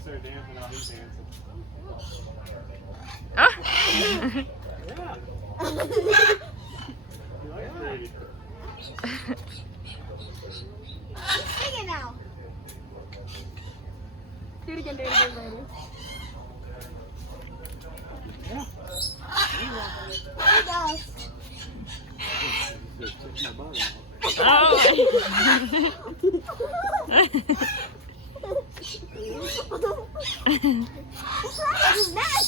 start dancing, now he's dancing. Oh. Yeah. You like Brady. Sing it now. Do it again, baby. Yeah. There he goes. Just took my body out. Oh. His neck.